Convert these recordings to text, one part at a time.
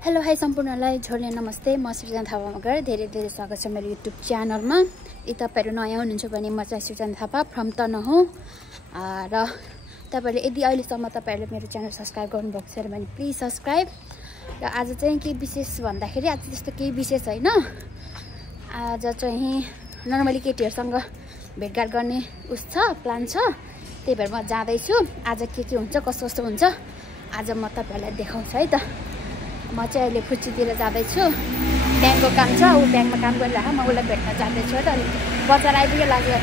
Hello hi सम्पूर्णलाई झोले नमस्ते म सृजना थापा मगर धेरै धेरै स्वागत छ मेरो युट्युब च्यानलमा। यदि तपाईहरु नयाँ हुनुहुन्छ भने म चाहिँ सृजना थापा फ्रम तनहुँ र तपाईहरुले यदि अहिलेसम्म तपाईहरुले मेरो च्यानल सब्स्क्राइब गर्नुभएको छ भने प्लिज सब्स्क्राइब। र आज चाहिँ के विशेष भन्दाखेरि आज त्यस्तो केही विशेष हैन। आज चाहिँ नर्मली केटीहरुसँग भेटघाट गर्ने प्लान छ। त्यही भएर म जाँदै छु। आज के हुन्छ कस्तो कस्तो हुन्छ आज म तपाईहरुलाई देखाउँछु है त। म चाहिँ अहिले फुच्चीतिर जाँदैछु। ब्याङ्कको काम छ, ऊ ब्याङ्कमा काम गरिरहेको, म उसलाई भेट्न जाँदैछु है त। अनि बजार आइपुगे लाग्यो।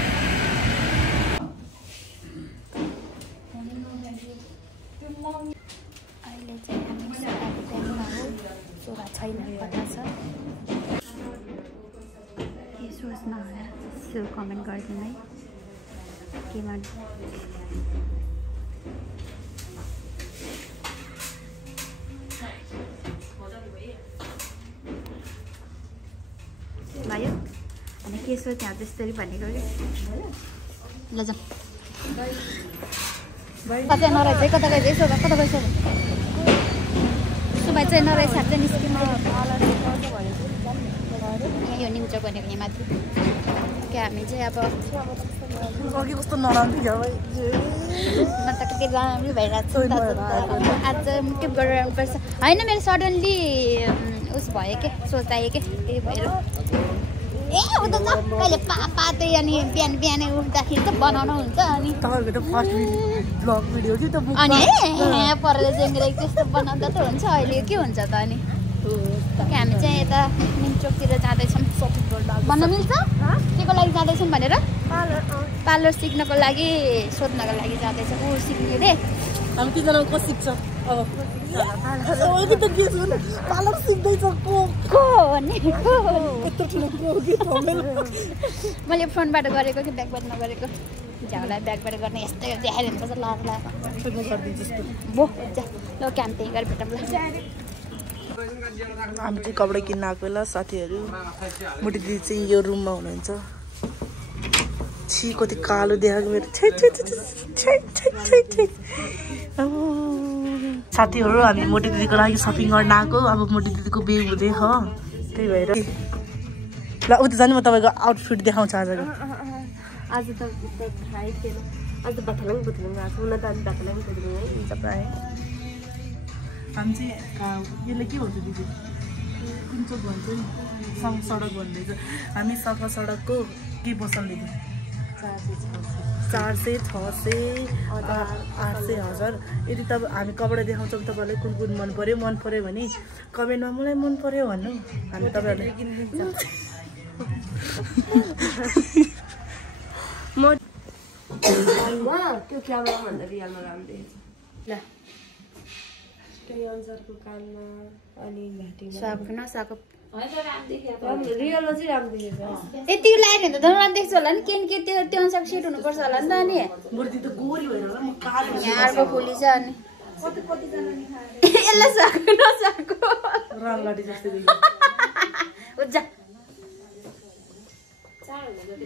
अहिले चाहिँ हामी सोराको ब्याङ्कमा हो। सोरा छैन, कता छ यसो नहोला यसो कमेन्ट गरिदिनु है केमा भयो अनि के सोच यहाँ त्यसरी भनेको कि ल जाऊ कतै नरहेछ कता गएछ यसो कता गएछ सुबाई चाहिँ नरहेछ चाहिँ निस्किनु यहाँ यो निम्चोक भनेको यहाँ माथि क्या हामी चाहिँ अब कस्तो नराम्रो थियो म त कति राम्रो भइरहेको छु आज के गरेर आउनुपर्छ होइन मेरो सडनली उस भयो के सोच्दा के त्यही भएर ए हो त कहिले पातै अनि बिहान बिहानै उठ्दाखेरि त बनाउनु हुन्छ अनि तपाईको फर्स्ट ब्लग भिडियो थियो त अनि यहाँ परले जेङ्ग्रेक त्यस्तो बनाउँदा त हुन्छ अहिले के हुन्छ त अनि हामी चाहिँ यता निम्चोकतिर जाँदैछौँ भन्न मिल्छ केको लागि जाँदैछौँ भनेर पार्लर सिक्नको लागि सोध्नको लागि जाँदैछौँ ऊ सिक्ने रे हामी तिनजना को सिक्छ अब त के छ पार्लर सिक्दैछ को भन्ने यत्रो ठुलो को के थमेल मैले फोनबाट गरेको कि ब्याकबाट नगरेको झ्याउलाई ब्याकबाट गर्ने यस्तै देखाइदिनुपर्छ ल ल क्याम्पिङ गरेर भेटौँ ल हामी चाहिँ कपडा किन्न आएको ल साथीहरू। मोटी दिदी चाहिँ यो रुममा हुनुहुन्छ। छि कति कालो देखाएको मेरो साथीहरू हामी मोटी दिदीको लागि सपिङ गर्न आएको। अब मोटी दिदीको बिहे हुँदै हो त्यही भएर ल उता जानु म तपाईँको आउटफिट देखाउँछु आजको। आज त फ्राई थिएन आज त बथलाङ आएको हुन त अनि बथलाङ हुन्छ प्राय हामी चाहिँ यसले के भन्छ दिदी कुन चोक भन्छ नि सडक भन्दैछ। हामी सफा सडकको के पसल लिएको 400 600 800 1000। यदि तपाईँ हामी कपडा देखाउँछौँ तपाईँलाई कुन कुन मन पर्यो भने कमेन्टमा मलाई मन पर्यो भन्नु। हामी तपाईँहरूलाई त्यो क्यामेरा भन्दा रियलमा राम्रो देखेछ ल त्यही अनुसारको कानमा अनि घाँटीमा साको नसाको रियलमा चाहिँ राम्रो देखेछ। यतिको लाग्यो भने त राम्रो देख्छ होला नि के त्यो अनुसारको सेट हुनुपर्छ होला नि त अनि मूर्ति त गोरी भएर होला म कालो यहाँ अर्को फुली छ अनि यसलाई साको नसाको रालगाडी जस्तै उज्जा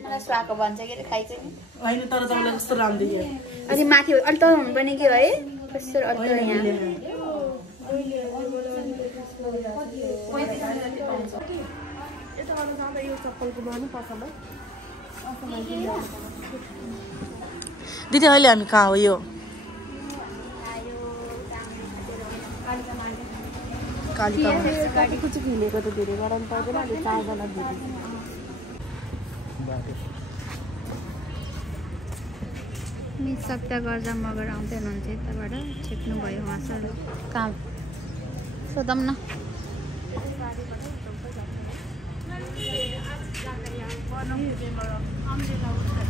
मलाई स्वाको भन्छ के अरे खाइ चाहिँ होइन तर तपाईँलाई कस्तो राम्रो देखियो अनि माथि अलि त हुनुपर्ने के है कसरी अलि त यहाँ दिदी अहिले हामी कहाँ हो यो गाडीको चाहिँ घुमेको त धेरै गरम पर्दैन अहिले 4 जना मिस सत्य गर्दा मगर आउँदै हुनुहुन्छ यताबाट छेक्नुभयो उहाँ सर कहाँ सोधौँ न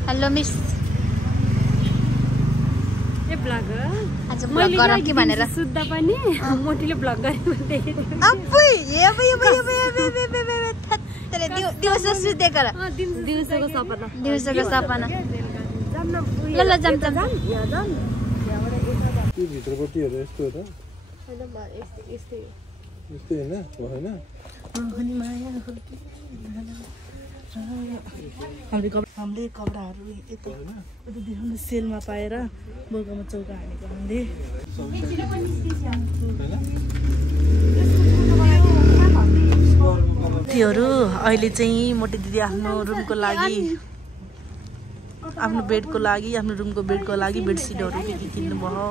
हेलो मिस ए ब्लग आज ब्लग गरौँ कि भनेर सुत्दा पनि मोटीले ब्लग गरेको दिउँसो सुतेको र दिउँसोको सपना ल ल जाम त्यो भित्रपट्टिहरु यस्तो हो त यस्तै यस्तै हैन हामीले कपडाहरू यता देखाउनु सेलमा पाएर बोकामा चौका हानेको हामीले साथीहरू अहिले चाहिँ मोटी दिदी आफ्नो रुमको लागि आफ्नो बेडको लागि आफ्नो रुमको बेडको लागि बेडसिटहरू के किन्नु भयो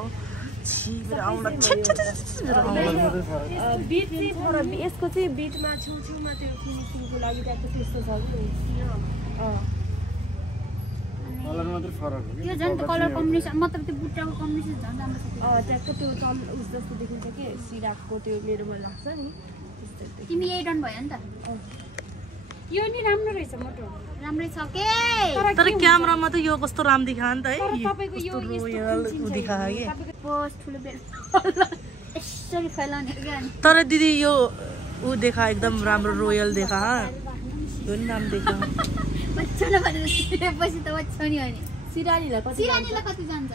यसको चाहिँ बिटमा छेउछेउमा त्यो फिनिसिङको लागि त्यस्तो छ त्यो झन् त कलर कम्बिनेसन मतलब त्यो बुट्टाको कम्बिनेसन झन् राम्रो छ त्यहाँको त्यो तल उस जस्तो देखिन्छ कि सिराकको त्यो मेरोमा लाग्छ नि तिमी यही डन भयो नि त यो नि राम्रो रहेछ मोटो राम्रै छ के तर क्यामेरामा त यो कस्तो राम्रो देखायो नि त है तपाईको यो पोस्ट ठुलो बेड यसरी फैलाउने के तर दिदी यो ऊ देखा एकदम राम्रो रोयल देखा यो नि राम्रो देखा बच्चा न भनेर सिरेपछि त बच्चा नि हो नि सिरानीलाई कति जान्छ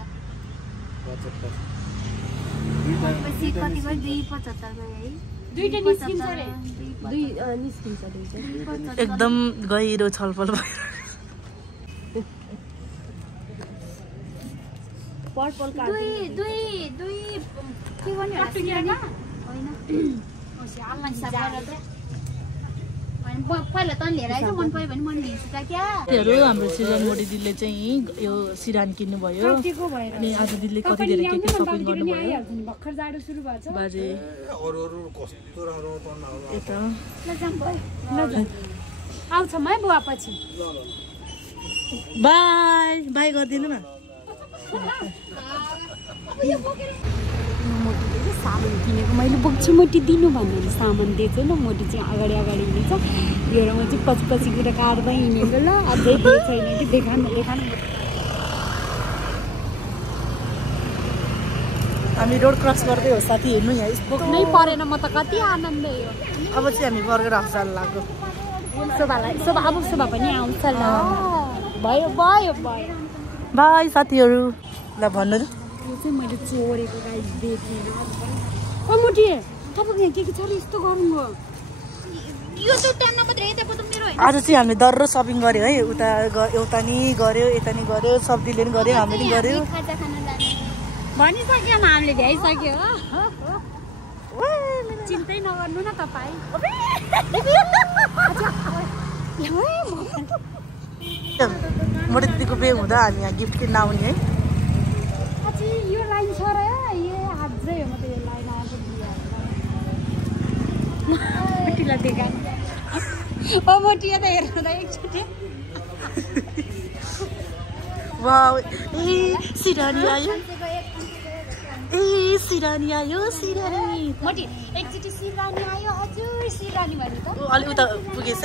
पछि कति भयो 275 गयो है दुईटा निस्किन्छ रे निस्किन्छ दुईटा एकदम गहिरो छलफल भयो पर्पल कार्ड दुई के भन्नु होला सिरानी होइन पहिला त लिएर आइज मन पर्यो भने मन लिन्छु त क्या हाम्रो सिरानी मोटी दिदीले चाहिँ यो सिरानी किन्नु भयो अनि आज दिदीले कति धेरै के सपिङ गर्नु भयो भर्खर जाडो सुरु भएको छ बाजे यता आउँछ है बुवा पछि बाई बाई गरिदिनु न मोटीले सामान किनेको मैले बोक्छु मोटी दिनु भनेर सामान दिएछु ल मोटी चाहिँ अगाडि हिँड्छ योमा चाहिँ पछि कुरा काट्दै हिँडेको ल अझै केही छैन कि देखानु हामी रोड क्रस गर्दै हो साथी हेर्नु यहाँ बोक्नै परेन म त कति आनन्द यो अब चाहिँ हामी बर्गर हस्पिटल लाग्यो शोभा पनि आउँछ ल भयो बाई साथीहरू ल भन्नु यो चाहिँ मैले चोरेको गाई देखेर ओ मोटी तपाईको यहाँ के छ र यस्तो गर्नु यो त टन्न मात्र यता पो त मेरो हैन आज चाहिँ हामीले दर्रो सपिङ गर्यो है उता एउटा नि गर्यो यता नि गर्यो सबदिले नि गर्यो हामीले नि गर्यो खाजा खान जाने भनिसक्यो हामीले भ्याइसक्यो चिन्तै नगर्नु न तपाईँ मोटी दिदीको बे हुँदा हामी यहाँ गिफ्ट किन्न आउने है अझै यो लाइन छ र यो अझै हो म त यो लाइन आएको मोटीलाई देखा ओ मोटी त हेर्नु त एकचोटि वाउ ए सिरानी आयो मोटी एकचोटि सिरानी आयो हजुर सिरानी भन्नु त अलि उता पुगेछ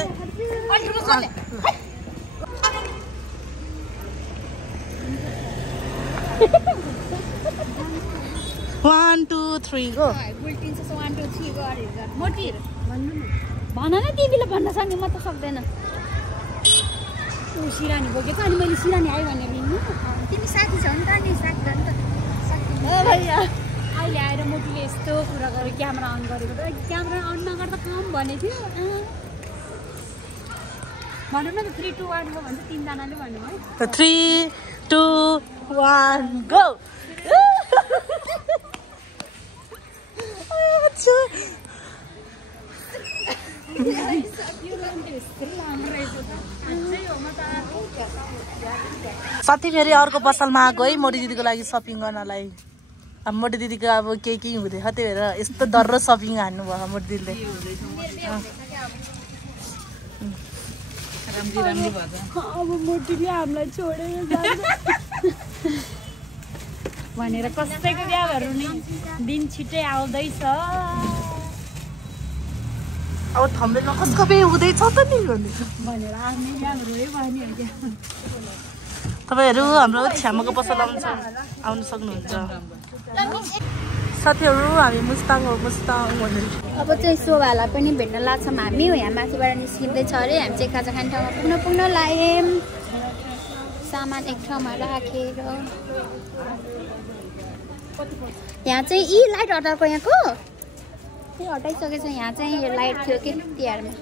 One, two, three, go. बुल्टिन्छ 1 2 3 go अरे मोटी भन्नु न भन न तिमीले भन्न सक्ने म त सक्दैन ऊ सिरानी बोकेछ अनि मैले सिरानी आयो भनेर हिँड्नु तिमी साथी छौ नि त नि साथी भन् त ओ भैया अहिले आएर मोटीले यस्तो कुरा गरेर क्यामेरा अन गरेको त क्यामेरा अन नगर्दा काम भनेको थियो भन्नु न त 3 2 1 गो भन्छ तीनजनाले भन्नु है 3, 2, 1, go. साथी फेरि अर्को पसलमा आएको है मोटी दिदीको लागि सपिङ गर्नलाई अब मोटी दिदीको अब केही हुँदैछ त्यही भएर यस्तो डर सपिङ हान्नु भयो मोटी दिदीले अब मोटीले हामीलाई छोडेर जान्छ भनेर कसैको बिहाहरू नि दिन छिट्टै आउँदैछ अब थम्बेलमा कसको बे हुँदैछ त नि भनेर आफ्नै बिहाहरू भन्यो तपाईँहरू हाम्रो छ्यामाको पसल आउनु सक्नुहुन्छ साथीहरू हामी मुस्ताङ भनेर अब चाहिँ शोभालाई पनि भेट्न लाग्छौँ हामी यहाँ माथिबाट निस्किँदैछ अरे हामी चाहिँ खाजा खाने ठाउँमा पुग्न लाग्यौँ सामान एक ठाउँमा राखेर यहाँ चाहिँ यी लाइट हटाएको यहाँको त्यो हटाइसकेछ यहाँ चाहिँ यो लाइट थियो कि तिहारमा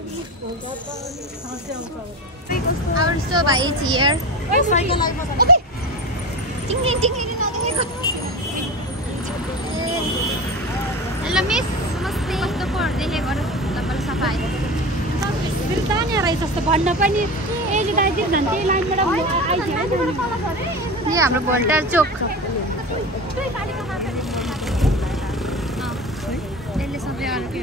Our Shobha is here. Hello miss, नमस्ते कस्तो पढ्दै लेखेको तपाईलाई सफा जस्तो भन्न पनि एजी दाइतिर झन् त्यही लाइनबाट आइदियो यहाँ हाम्रो भोल्टार चोक यसले सबै अर्कै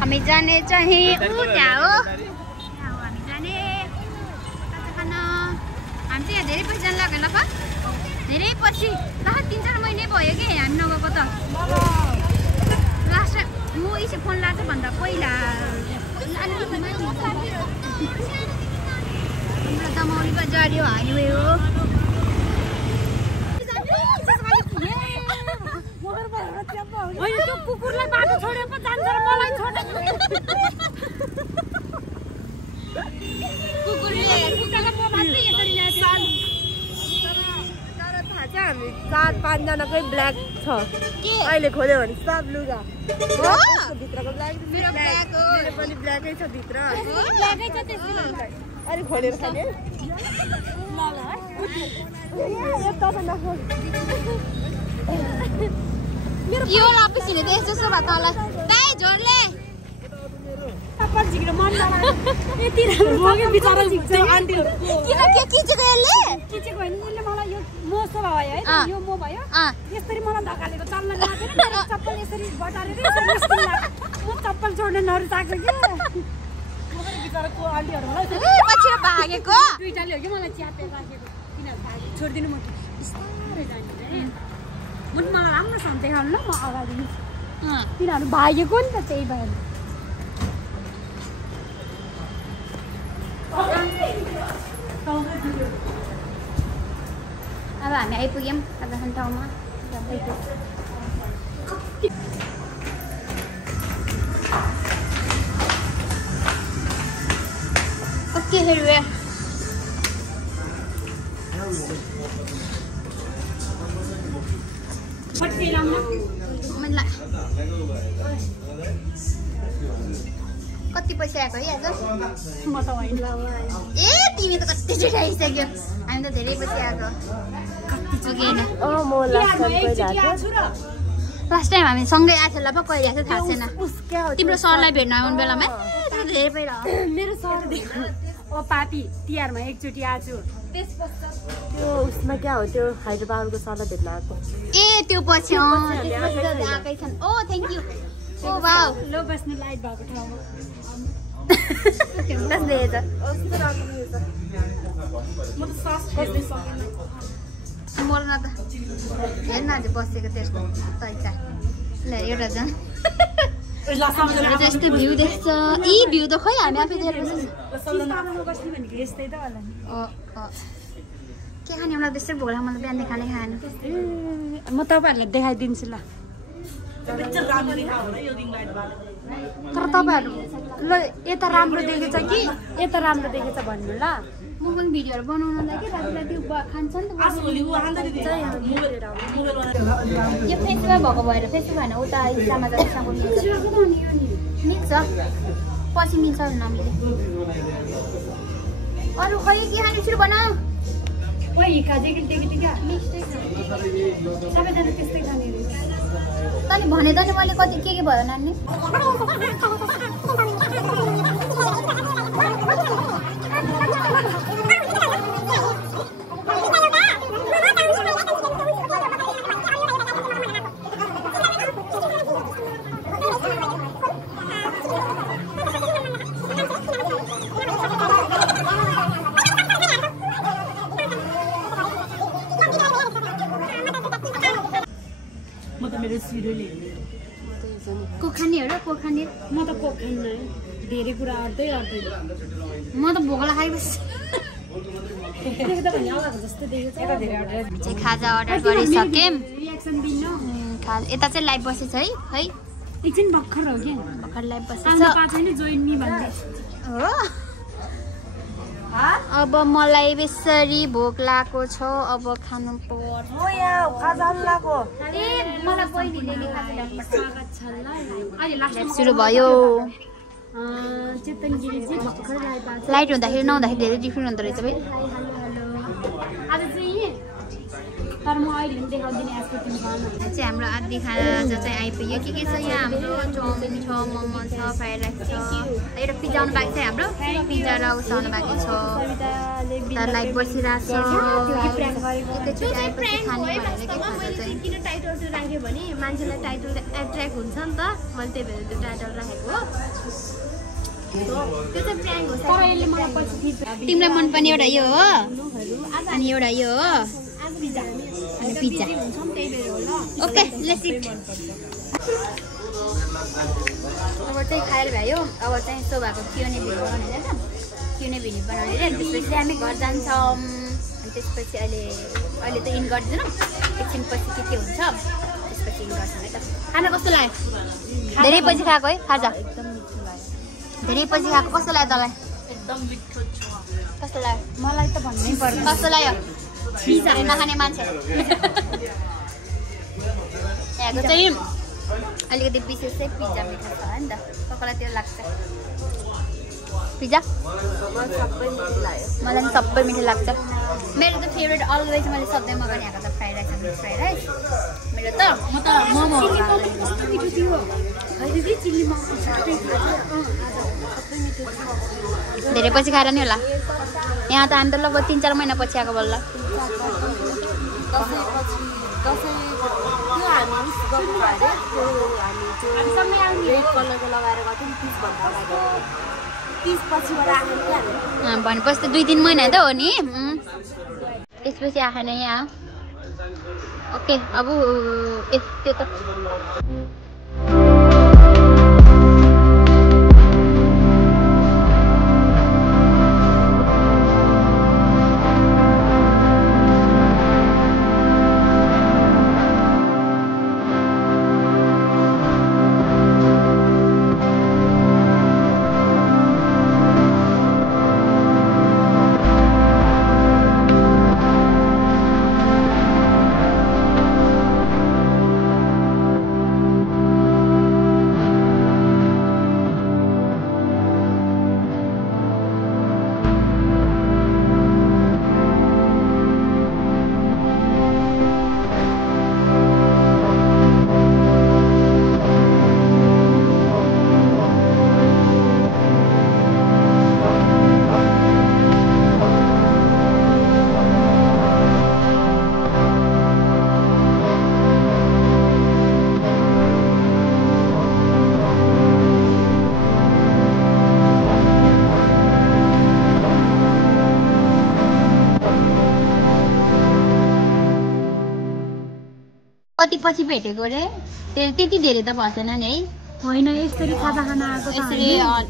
हामी जाने चाहिँ त्यहाँ हो हामी जाने खाना हामी चाहिँ यहाँ धेरै पछि जानु लाग्यो ल धेरै पछि ल 3-4 महिनै भयो कि हामी नगएको त लास्ट म यसो फोन लाग्छ भन्दा पहिला हाम्रो दमौली बजार यो हाइवे हो त्यो कुकुरलाई बाटो छोडेर पो जान्छ र मलाई छोडेर कुकुरले कुकुरलाई म मात्रै यसरी ल्याएको तर थाहा छ हामी 4-5 जनाकै ब्ल्याक छ अहिले खोल्यो भने सब लुगा हो भित्रको ब्ल्याक मेरो ब्ल्याक हो मेरो पनि ब्ल्याकै छ भित्र ब्ल्याकै छ त्यसले अनि खोलेर खाने यो लापिस हिँड्ने त यस्तो जस्तो भयो तल दाइ झोडले चप्पल झिक्न मन लाग्यो यति राम्रो भयो बिचारा झिक्छ आन्टीहरुको किन के किचेको यसले किचेको होइन यसले मलाई यो मोसो भयो है यो मो भयो यसरी मलाई धकालेको चल्न लाग्दैन मेरो चप्पल यसरी बटारेर यसरी निस्किन लाग्यो म चप्पल छोड्न नरुचाएको के बिचाराको आन्टीहरुलाई पछि भागेको दुईटाले हो कि मलाई च्यापेर राखेको किन भागे छोड्दिनु म बिस्तारै जाने म मलाई राम्रोसँग देखाउनु ल म अगाडि तिनीहरू भागेको नि त त्यही भएर अब हामी आइपुग्यौँ आधाखान ठाउँमा ओके हेरुवे कति पैसा आएको है आज म त होइन ए तिमी त कति छिटो आइसक्यो हामी त धेरै पछि आएको लास्ट टाइम हामी सँगै आएको ल पो कहिले आएको थाहा छैन तिम्रो सरलाई भेट्न आउने बेलामा धेरै पहिला मेरो सर ओ पापी तिहारमा एकचोटि आछु त्यो उसमा क्या हो त्यो हैदराबादको सरलाई भेट्न आएको ए त्यो पछि आएकै छन् ओ थ्याङ्क यू ओ वाउ लो बस्ने लाइट भएको ठाउँमा मर्न त हेर्न आज बसेको त्यस्तो तैचा ल एउटा झन् त्यस्तो भ्यू देख्छ यी भ्यू त खै हामी आफै देखेर के खाने मलाई त्यस्तै भोक लाग्यो मलाई बिहान खाने खाएन म तपाईँहरूलाई देखाइदिन्छु ल तर तपाईँहरू ल यता राम्रो देखेछ कि यता राम्रो देखेछ भन्नु ल म पनि भिडियोहरू बनाउनलाई कि राति राति खान्छ नि त यो फेसबुक भएको भएर फेसबुक होइन उता समाजको मिल्छ पछि मिल्छ हामीले अरू खै के खाने छिटो बनाऊ सबैजना त्यस्तै खाने तैँले भने त नि मैले कति के भयो नानी कोखाने हो र कोखाने म त कोक खान्न धेरै कुरा अर्दै म त भोक लागेपछि जस्तै देखेछ चाहिँ खाजा अर्डर गरिसक्यौँ यता चाहिँ लाइभ बसेछ है है एकछिन भर्खर हो कि भर्खर लाइभ बसेछ जोइन मी भन्दै हो अब मलाई बेसरी भोक लागेको छ अब खानु पर्छ सुरु भयो लाइट हुँदाखेरि नहुँदाखेरि धेरै डिफ्रेन्ट हुँदो रहेछ भाइ आज चाहिँ तर म अहिले पनि देखाउँदिनँ यसको तिमीसँग चाहिँ हाम्रो आदि खाना चाहिँ आइपुग्यो के छ यहाँ हाम्रो चाउमिन छ मोमो छ फ्राइड राइस छ एउटा पिज्जा आउनु बाँकी छ हाम्रो पिज्जा र उस आउनु बाँकी छ तर लाइट बसिरहेको छ किन टाइटल चाहिँ राख्यो भने मान्छेलाई टाइटल एट्र्याक्ट हुन्छ नि त मैले त्यही भएर त्यो टाइटल राखेको हो त्यो चाहिँ प्र्याङ्क हो तर यसले मलाई पछि तिमीलाई मनपर्ने एउटा यो हो अनि एउटा यो हो पिज्जा अनि पिज्जा ओके लेट्स इट अब चाहिँ खाएर भयो अब चाहिँ शोभाको क्युने भिडियो बनाउने त क्युने भिडियो बनाउने रे त्यसपछि हामी घर जान्छौँ अनि त्यसपछि अहिले त इन गर्दैनौँ एकछिन पछि के हुन्छ त्यसपछि इन गर्छौँ है त खाना कस्तो लाग्यो धेरै पछि खाएको है खाजा धेरै पछि खाएको कस्तो लाग्यो तँलाई एकदम मिठो छ कस्तो लाग्यो मलाई त भन्नै पर्छ कस्तो लाग्यो पिज्जा नखाने मान्छे यहाँको चाहिँ अलिकति विशेष चाहिँ पिज्जा मिठो छ नि त कसैलाई त्यो लाग्छ पिज्जा मलाई पनि सबै मिठो लाग्छ मेरो त फेभरेट अलवेज मैले सधैँ मगाउने आएको त फ्राइड राइस अनि फ्राइड राइस मेरो त म त मोमो कस्तो मिठो थियो दिदी चिल्ली मोमो धेरै पछि खाएर नि होला यहाँ त हामी त लगभग 3-4 महिना पछि आएको बल्ल भनेपछि त 2-3 महिना त हो नि त्यसपछि आएन यहाँ ओके अब त्यो त कति पछि भेटेको रे त्यति धेरै त पर्दैन नि है होइन यसरी खाजा खाना आएको यसरी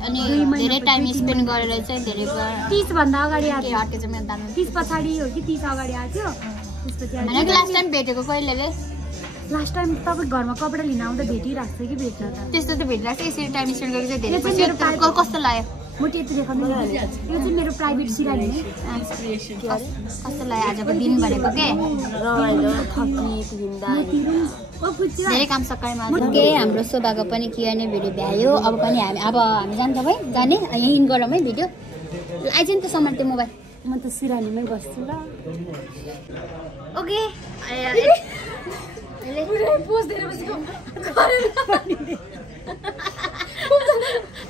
अनि धेरै टाइम स्पेन्ड गरेर चाहिँ धेरै 30 भन्दा अगाडि आएको के हट्के चाहिँ मेरो दाम 30 पछाडि हो कि 30 अगाडि आएको त्यसपछि हैन लास्ट टाइम भेटेको कहिलेले लास्ट टाइम तपाईँ घरमा कपडा लिन आउँदा भेटिरहेको थियो कि भेट्न त त्यस्तो त भेटिरहेको यसरी टाइम स्पेन्ड गरेर चाहिँ धेरै पछि कस्तो लाग्यो म त्यति देखाउँदै यो चाहिँ मेरो प्राइभेट सिरानी कस्तो लाग्यो आजको दिन भनेको के धेरै काम सकाइमा के हाम्रो शोभाको पनि किने भिडियो भ्यायो अब हामी जान्छौँ है जाने यहीँ इन गरौँ है भिडियो आइज नि त समाट त्यो मोबाइल म त सिरानीमै बस्छु ल ओके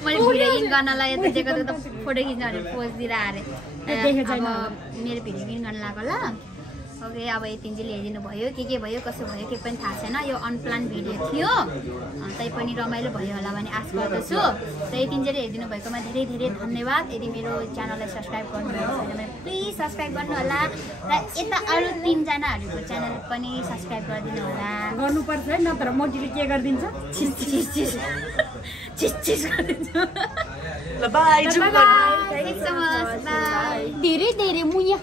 मैले भिडियो इन गर्नलाई यता दिएको त फोटो खिच्न भनेर पोज दिएर आएर मेरो भिडियो इन गर्न लाग्यो ल ओके अब यति चाहिँ ल्याइदिनु भयो के भयो कसो भयो के पनि थाहा छैन यो अनप्लान भिडियो थियो तैपनि रमाइलो भयो होला भने आशा गर्दछु र यति चाहिँ हेरिदिनु भएकोमा धेरै धेरै धन्यवाद यदि मेरो च्यानललाई सब्सक्राइब गर्नुभएको छैन भने प्लिज सब्सक्राइब गर्नु होला र यता अरू 3 जनाहरूको च्यानल पनि सब्सक्राइब गरिदिनु होला गर्नुपर्छ है नत्र मोटीले के गरिदिन्छ चिस गरिदिन्छ ल bye thank you so much bye धेरै धेरै मुया